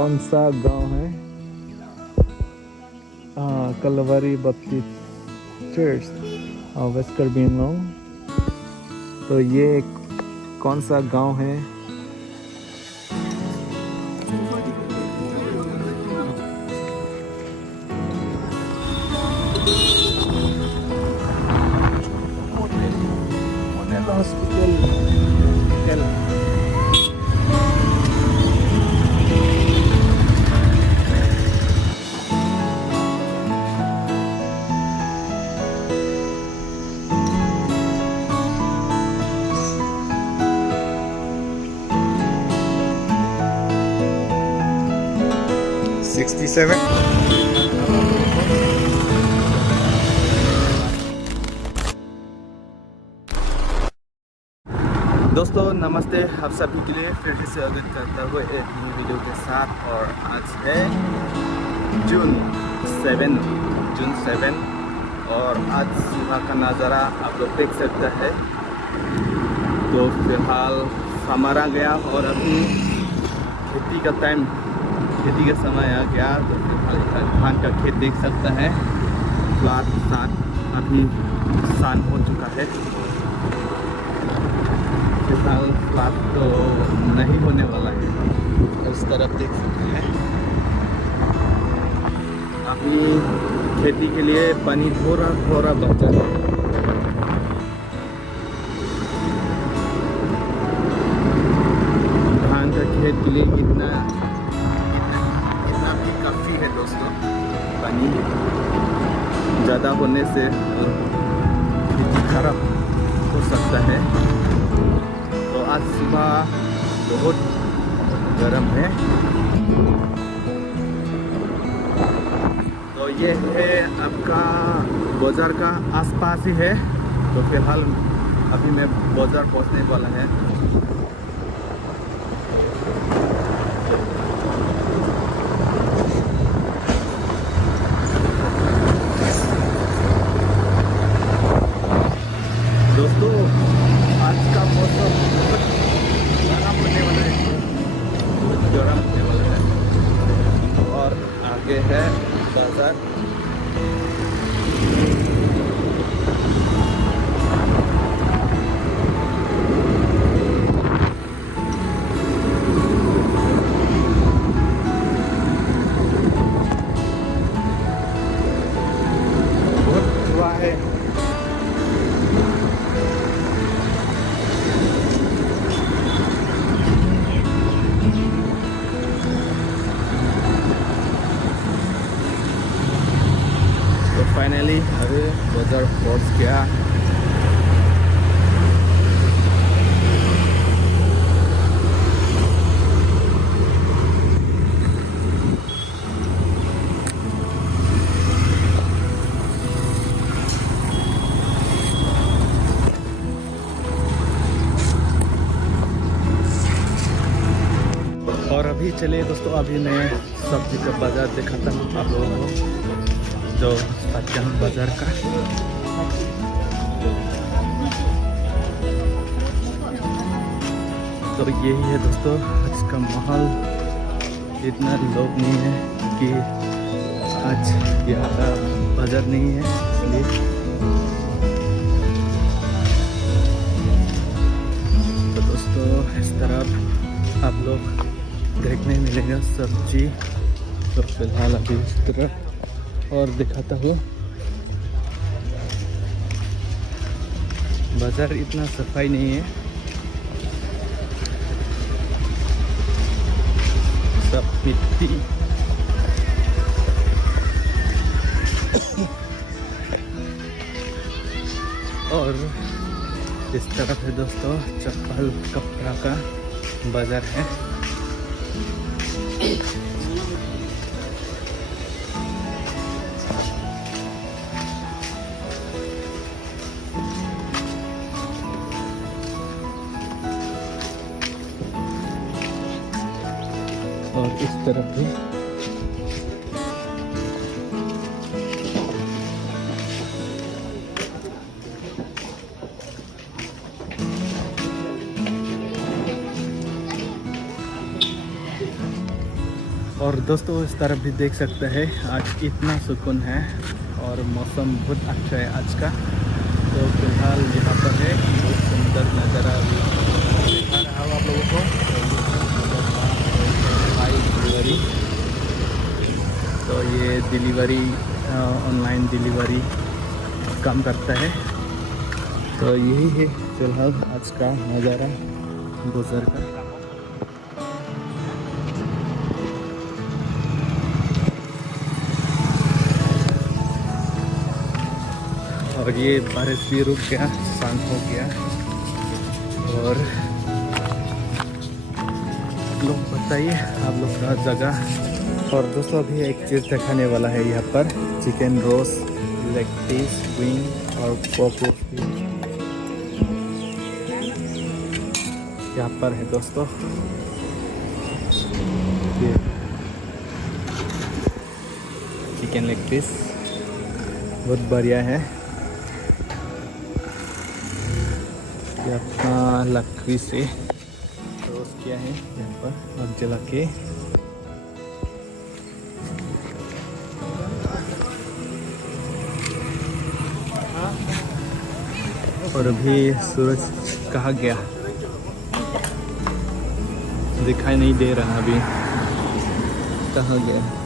कौन सा गांव है? Calvary Baptist church, west Karbi Anglong. तो ये कौन सा गांव है? हॉस्पिटल। 67। दोस्तों नमस्ते, आप सभी के लिए फिर से स्वागत करता हुआ एक नई वीडियो के साथ। और आज है जून 7 और आज सुबह का नज़ारा आप लोग देख सकते हैं। तो फिलहाल हमारा गया और अभी खेती का समय आ गया। तो फिलहाल धान का खेत देख सकता है। अभी शाम हो चुका है। फिलहाल फ्लाट तो नहीं होने वाला है। इस तरफ देख सकते हैं। अभी खेती के लिए पानी थोड़ा बचा है। धान का खेत के लिए इतना भी काफ़ी है दोस्तों। पानी ज़्यादा होने से खेती खराब हो सकता है। तो आज सुबह बहुत गर्म है। तो ये है आपका बाज़ार का आसपास ही है। तो फिलहाल अभी मैं बाज़ार पहुंचने वाला है। दोस्तों आज का मौसम गर्म होने वाला है, बहुत गर्म होने वाला है। और आगे है बाजार। बहुत हुआ है। फाइनली अभी बाजार पहुंच गया। और अभी चलिए दोस्तों, अभी मैं सब्जी का बाजार दिखाता हूँ आप लोगों को, जो सज्जन बाजार का। तो यही है दोस्तों आज का माहौल। इतना लोग नहीं है कि आज ज़्यादा बाजार नहीं है, इसलिए। तो दोस्तों इस तरफ आप लोग देखने मिलेगा सब्जी। तो फिलहाल अभी इस तरफ और दिखाता हूँ। बाजार इतना सफाई नहीं है, सब मिट्टी। और इस तरफ है दोस्तों चप्पल कपड़ा का बाजार है। और इस तरफ भी और दोस्तों इस तरफ भी देख सकते हैं, आज इतना सुकून है और मौसम बहुत अच्छा है आज का। तो फिलहाल यहाँ पर है बहुत सुंदर नज़ारा दिखा रहा हूँ आप लोगों को। डिलीवरी, तो ये डिलीवरी ऑनलाइन डिलीवरी काम करता है। तो यही है फिलहाल आज का नज़ारा गुजर का। और ये बारिश भी रुक गया, शांत हो गया। और आप लोग बताइए आप लोग का जगह। और दोस्तों अभी एक चीज़ दिखाने वाला है यहाँ पर, chicken roast, leg piece, wing और पॉप यहाँ पर है दोस्तों। ये चिकन लेग पीस बहुत बढ़िया है। ये अपना लकड़ी से रोस्ट किया है यहाँ पर और जला के। और अभी सूरज कहाँ गया, दिखाई नहीं दे रहा, अभी कहाँ गया।